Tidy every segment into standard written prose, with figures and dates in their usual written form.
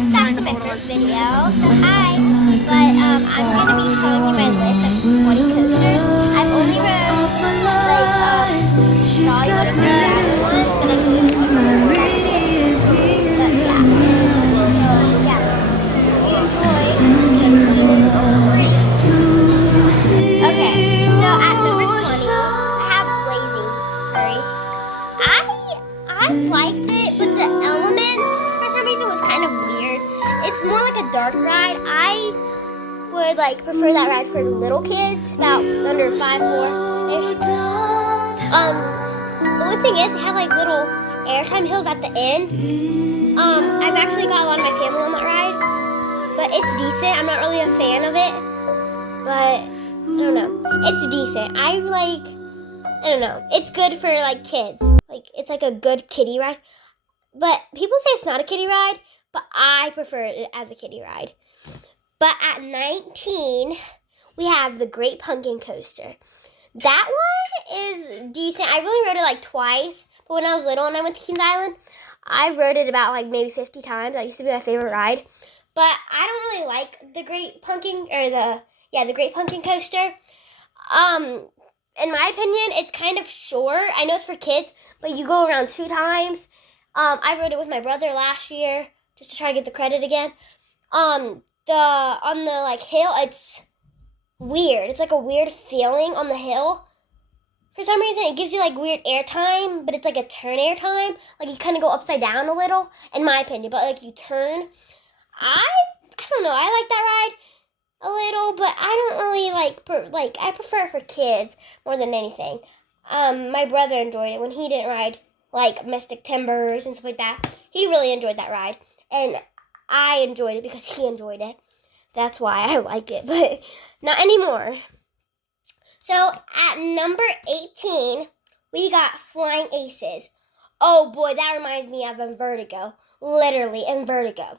is actually my first video, so hi. But I'm gonna be showing you my list of 20 coasters. I've only rode Jolly Butterfly once, but I think it's But yeah, so yeah, hope you enjoy. Okay, so at number 20, I have Blazing Curry. I liked it, but the elements for some reason was kind of weird. It's more like a dark ride. I would prefer that ride for little kids, about under 5'4" ish. The only thing is they have little airtime hills at the end. I've actually got a lot of my family on that ride, but it's decent. I'm not really a fan of it, but I don't know. It's decent. I don't know. It's good for kids. It's a good kiddie ride. But people say it's not a kiddie ride, but I prefer it as a kiddie ride. But at 19, we have the Great Pumpkin Coaster. That one is decent. I really rode it twice, but when I was little and I went to Kings Island, I rode it about maybe 50 times. That used to be my favorite ride. But I don't really like the Great Pumpkin, the Great Pumpkin Coaster. In my opinion, it's kind of short. I know it's for kids, but you go around 2 times. I rode it with my brother last year just to try to get the credit again. On the hill, it's weird. It's a weird feeling on the hill. For some reason, it gives you weird air time, but it's a turn air time. You kind of go upside down a little, in my opinion. But you turn. I don't know. I like that ride a little, but I don't really I prefer it for kids more than anything. My brother enjoyed it when he didn't ride Mystic Timbers and stuff like that. He really enjoyed that ride, and I enjoyed it because he enjoyed it. That's why I like it, but not anymore. So at number 18, we got Flying Aces. Oh boy, that reminds me of Invertigo. Literally, Invertigo.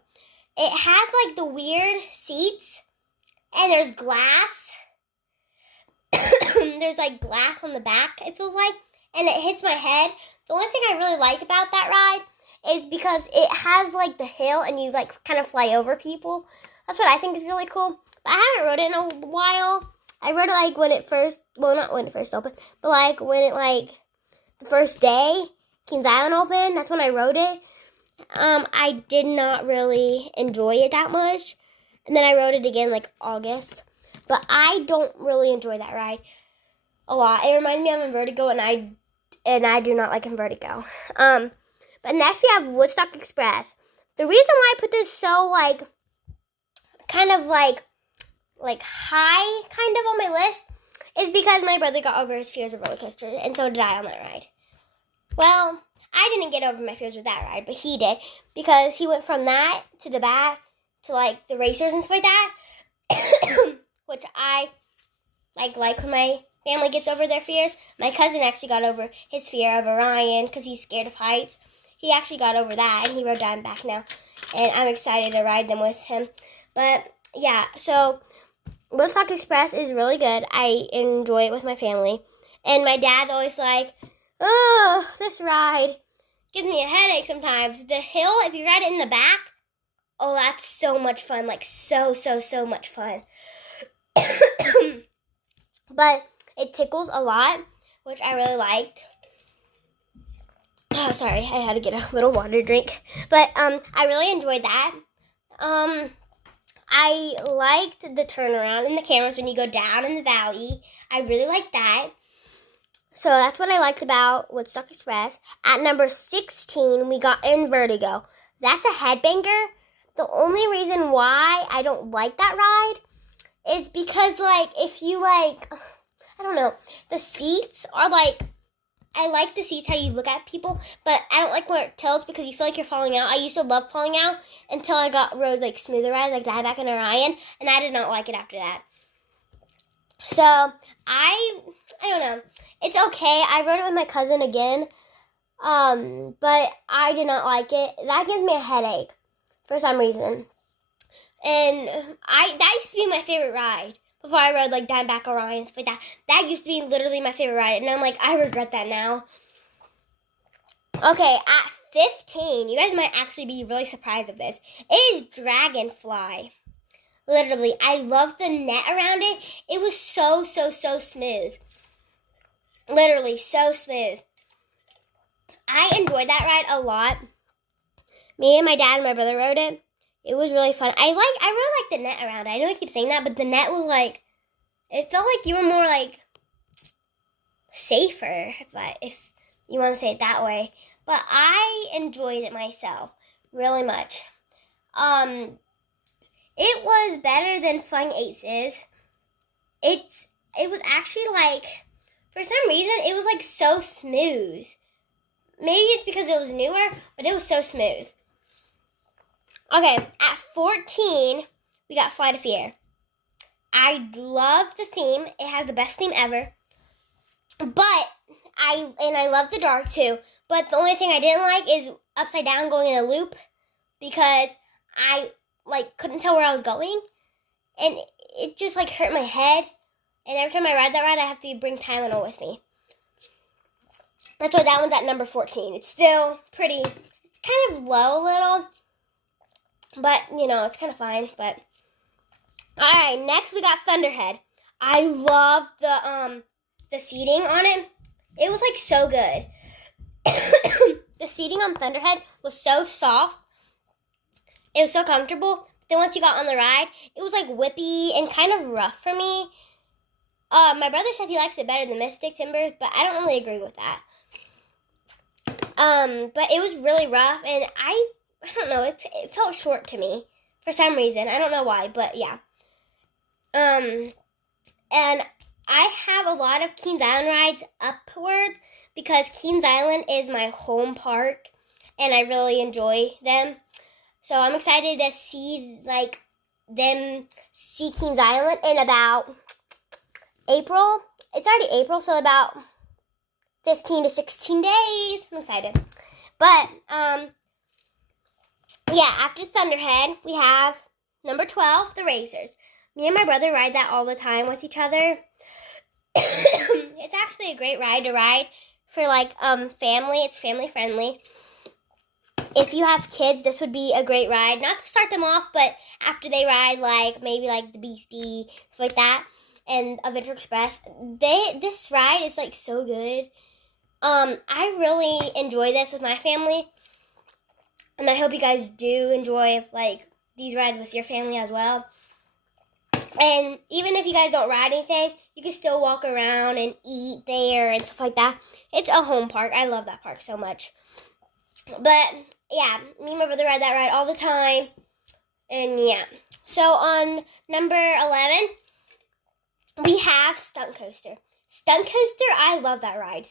It has the weird seats, and there's glass. There's glass on the back, it feels like, and it hits my head. The only thing I really like about that ride is because it has the hill and you kind of fly over people. That's what I think is really cool. But I haven't rode it in a while. I rode it when it first, well, not when it first opened, but when it the first day Kings Island opened. That's when I rode it. I did not really enjoy it that much. And then I rode it again August. But I don't really enjoy that ride a lot. It reminds me of Invertigo, and I do not like Invertigo. But next we have Woodstock Express. The reason why I put this so kind of high kind of on my list is because my brother got over his fears of roller coasters, and so did I on that ride. Well, I didn't get over my fears with that ride, but he did, because he went from that to the back to the racers and stuff like that, which I like when my family gets over their fears. My cousin actually got over his fear of Orion because he's scared of heights. He actually got over that, and he rode down back now, and I'm excited to ride them with him. But yeah, so Woodstock Express is really good. I enjoy it with my family, and my dad's always oh, this ride gives me a headache sometimes. The hill, if you ride it in the back, oh, that's so much fun. So much fun. But it tickles a lot, which I really liked. Oh, sorry, I had to get a little water drink. But I really enjoyed that. I liked the turnaround and the cameras when you go down in the valley. I really liked that. So that's what I liked about Woodstock Express. At number 16, we got Invertigo. That's a headbanger. The only reason why I don't like that ride is because, if you, I don't know, the seats are, I like the seats, how you look at people, but I don't like where it tilts because you feel like you're falling out. I used to love falling out until I rode, smoother rides, like Dieback and Orion, and I did not like it after that. So, I don't know. It's okay. I rode it with my cousin again, but I did not like it. That gives me a headache for some reason. And that used to be my favorite ride before I rode Dieback, Orion, stuff like that. That used to be literally my favorite ride, and I'm I regret that now. Okay, at 15, you guys might actually be really surprised of this, is Dragonfly. Literally, I love the net around it. It was so smooth. Literally, so smooth. I enjoyed that ride a lot. Me and my dad and my brother rode it. It was really fun. I really like the net around it. I know I keep saying that, but the net was like, it felt like you were more like safer, if you want to say it that way. But I enjoyed it myself really much. It was better than Flying Aces. It was actually like, for some reason, it was like so smooth. Maybe it's because it was newer, but it was so smooth. Okay, at 14, we got Flight of Fear. I love the theme. It has the best theme ever. But I love the dark too. But the only thing I didn't like is upside down going in a loop, because I couldn't tell where I was going, and it just hurt my head. And every time I ride that ride, I have to bring Tylenol with me. That's why that one's at number 14. It's still pretty. It's kind of low a little, but it's kind of fine. But all right, next we got Thunderhead. I love the seating on it. It was so good. The seating on Thunderhead was so soft. It was so comfortable. Then once you got on the ride, it was whippy and kind of rough for me. My brother said he likes it better than Mystic Timbers, but I don't really agree with that. But it was really rough, and I don't know, it felt short to me for some reason. I don't know why, but yeah. And I have a lot of Keen's Island rides upwards because Keen's Island is my home park, and I really enjoy them. So I'm excited to see them see Keen's Island in about April. It's already April, so about 15 to 16 days. I'm excited. But yeah, after Thunderhead, we have number 12, the Racers. Me and my brother ride that all the time with each other. It's actually a great ride to ride for family. It's family friendly. If you have kids, this would be a great ride. Not to start them off, but after they ride maybe the Beastie, stuff like that, and Adventure Express. This ride is so good. I really enjoy this with my family, and I hope you guys do enjoy these rides with your family as well. And even if you guys don't ride anything, you can still walk around and eat there and stuff like that. It's a home park. I love that park so much. But yeah, me and my brother ride that ride all the time. And yeah. So on number 11, we have Stunt Coaster. Stunt Coaster, I love that ride.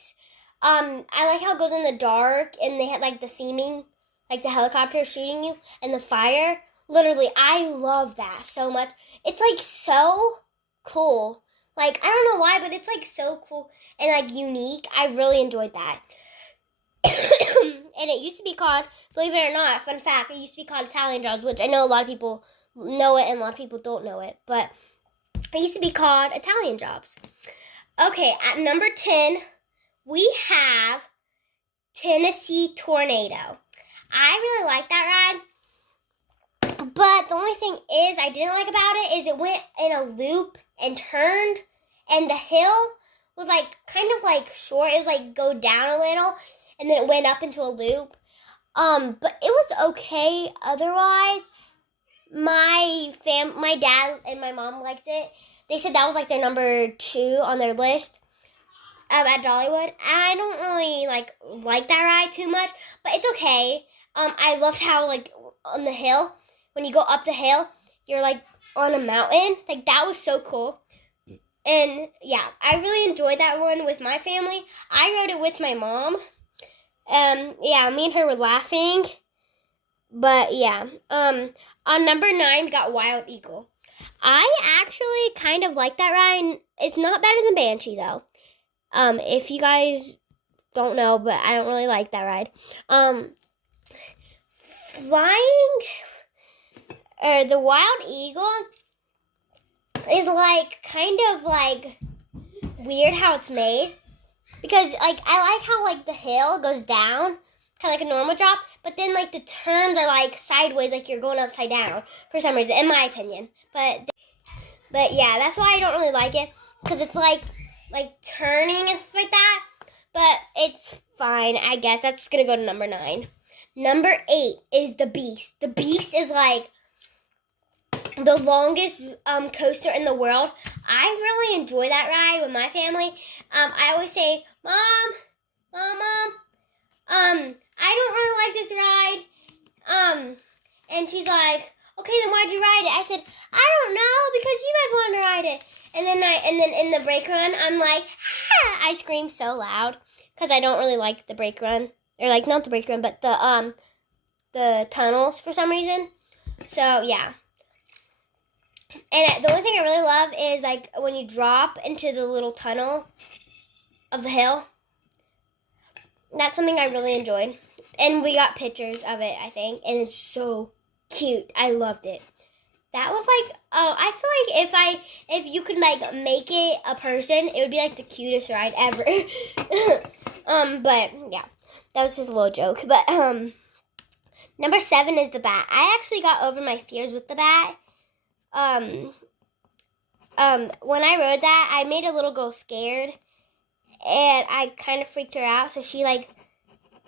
I like how it goes in the dark, and they had the theming, the helicopter shooting you and the fire. Literally, I love that so much. It's so cool. I don't know why, but it's so cool and unique. I really enjoyed that. And it used to be called, believe it or not, fun fact, it used to be called Italian Jobs, which I know a lot of people know it and a lot of people don't know it, but it used to be called Italian Jobs. Okay, at number 10, we have Tennessee Tornado. I really like that ride, but the only thing I didn't like about it is it went in a loop and turned, and the hill was kind of short. It was go down a little, and then it went up into a loop. But it was okay otherwise. My dad and my mom liked it. They said that was their number 2 on their list at Dollywood. I don't really like that ride too much, but it's okay. I loved how on the hill, when you go up the hill, you're on a mountain. That was so cool. And yeah, I really enjoyed that one with my family. I rode it with my mom. Yeah, me and her were laughing. But yeah, on number 9, we got Wild Eagle. I actually kind of like that ride. It's not better than Banshee though. If you guys don't know, but I don't really like that ride. The Wild Eagle is kind of weird how it's made, because I like how the hill goes down kind of like a normal drop, but then like the turns are like sideways, like you're going upside down for some reason, in my opinion. But yeah, that's why I don't really like it, because it's like turning and stuff like that. But it's fine, I guess. That's gonna go to number 9. Number 8 is the Beast. The Beast is like the longest coaster in the world. I really enjoy that ride with my family. I always say, Mom, I don't really like this ride. And she's like, okay, then why'd you ride it? I said, I don't know, because you guys wanted to ride it. And then in the brake run, I'm like, ah! I scream so loud because I don't really like the brake run, or like not the brake run, but the tunnels for some reason. So yeah. And the only thing I really love is like when you drop into the little tunnel of the hill. That's something I really enjoyed. And we got pictures of it, I think, and it's so cute. I loved it. That was like, I feel like if you could like make it a person, it would be like the cutest ride ever. But yeah, that was just a little joke. But number 7 is the Bat. I actually got over my fears with the Bat. When I rode that, I made a little girl scared, and I kind of freaked her out. So she like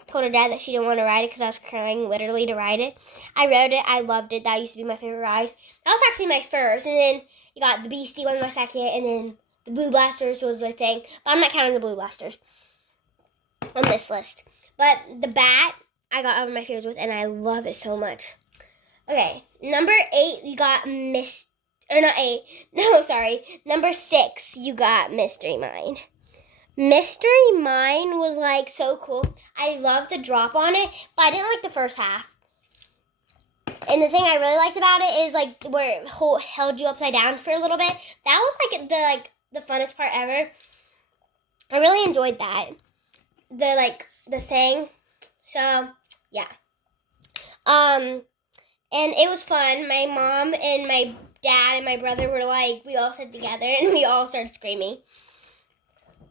told her dad that she didn't want to ride it because I was crying literally to ride it. I rode it. I loved it. That used to be my favorite ride. That was actually my first. And then you got the Beastie one, my second. And then the Blue Blasters was the thing. But I'm not counting the Blue Blasters on this list. But the Bat, I got over my fears with. And I love it so much. Okay. Number 8, you got Number 6, you got Mystery Mine. Mystery Mine was like so cool. I loved the drop on it, but I didn't like the first half. And the thing I really liked about it is like where it held you upside down for a little bit. That was like the funnest part ever. I really enjoyed that. The thing. So yeah. And it was fun. My mom and my dad and my brother were like, we all sat together and we all started screaming.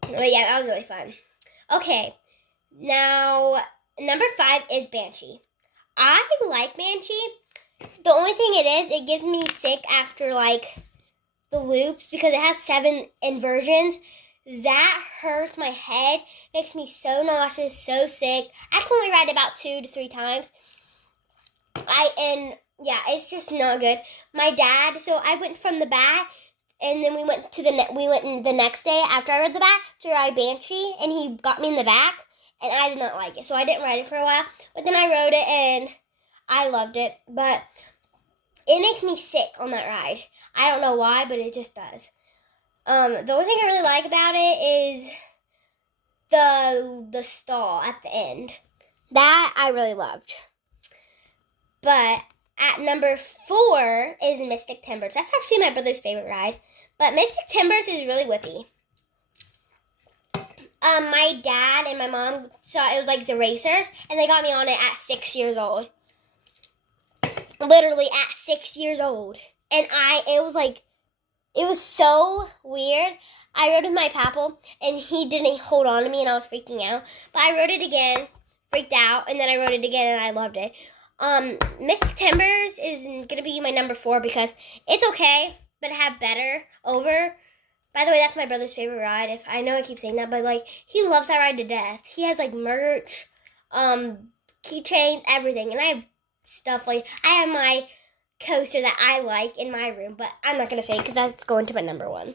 But yeah, that was really fun. Okay, now number 5 is Banshee. I like Banshee. The only thing it gives me sick after like the loops because it has 7 inversions. That hurts my head, makes me so nauseous, so sick. I can only ride it about 2 to 3 times. Yeah, it's just not good. My dad, so I went from the Bat, and then we went the next day after I rode the Bat to ride Banshee, and he got me in the back, and I did not like it, so I didn't ride it for a while. But then I rode it, and I loved it. But it makes me sick on that ride. I don't know why, but it just does. The only thing I really like about it is the stall at the end. That I really loved. But at number 4 is Mystic Timbers. That's actually my brother's favorite ride. But Mystic Timbers is really whippy. My dad and my mom saw it was like the racers, and they got me on it at 6 years old. Literally at 6 years old. And it was so weird. I rode with my papa, and he didn't hold on to me, and I was freaking out. But I rode it again, freaked out, and then I rode it again, and I loved it. Mystic Timbers is going to be my number 4 because it's okay, but have better over. By the way, that's my brother's favorite ride. I know I keep saying that, but like he loves that ride to death. He has like merch, keychains, everything, and I have stuff like I have my coaster that I like in my room, but I'm not gonna say it because that's going to my number 1.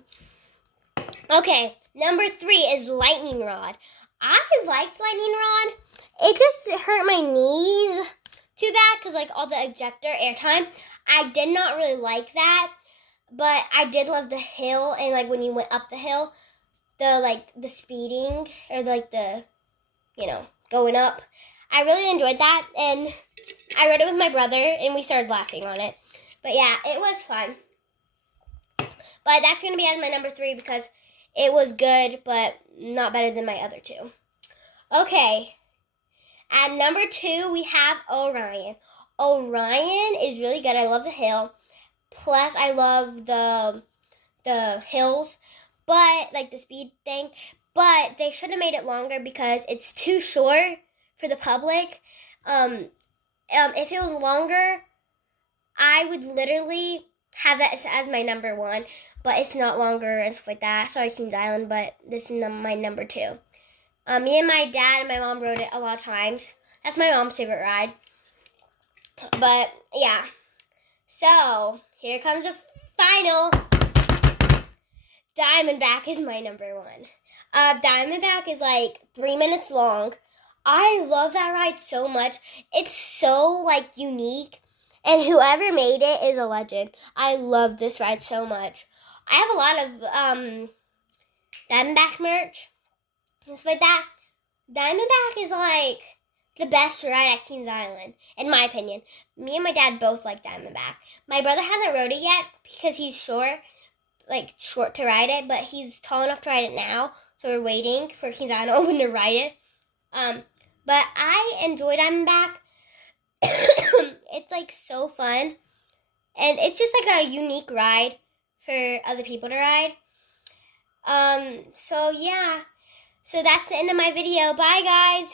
Okay, number 3 is Lightning Rod. I liked Lightning Rod. It just hurt my knees too bad because like all the ejector airtime. I did not really like that. But I did love the hill, and like when you went up the hill, the speeding or like the, going up. I really enjoyed that, and I rode it with my brother, and we started laughing on it. But yeah, it was fun. But that's gonna be as my number 3 because it was good, but not better than my other 2. Okay, at number 2 we have Orion. Orion is really good. I love the hill. Plus, I love the hills, but like the speed thing. But they should have made it longer because it's too short for the public. If it was longer, I would literally have that as my number 1, but it's not longer and stuff like that. Sorry, Kings Island, but this is my number 2. Me and my dad and my mom rode it a lot of times. That's my mom's favorite ride. But yeah, so here comes the final. Diamondback is my number 1. Diamondback is like 3 minutes long. I love that ride so much. It's so like unique, and whoever made it is a legend. I love this ride so much. I have a lot of Diamondback merch and stuff like that. Diamondback is like the best ride at Kings Island, in my opinion. Me and my dad both like Diamondback. My brother hasn't rode it yet because he's short to ride it, but he's tall enough to ride it now, so we're waiting for Kings Island to open to ride it. But I enjoy Diamondback. It's like so fun, and it's just like a unique ride for other people to ride. So yeah, so that's the end of my video. Bye guys.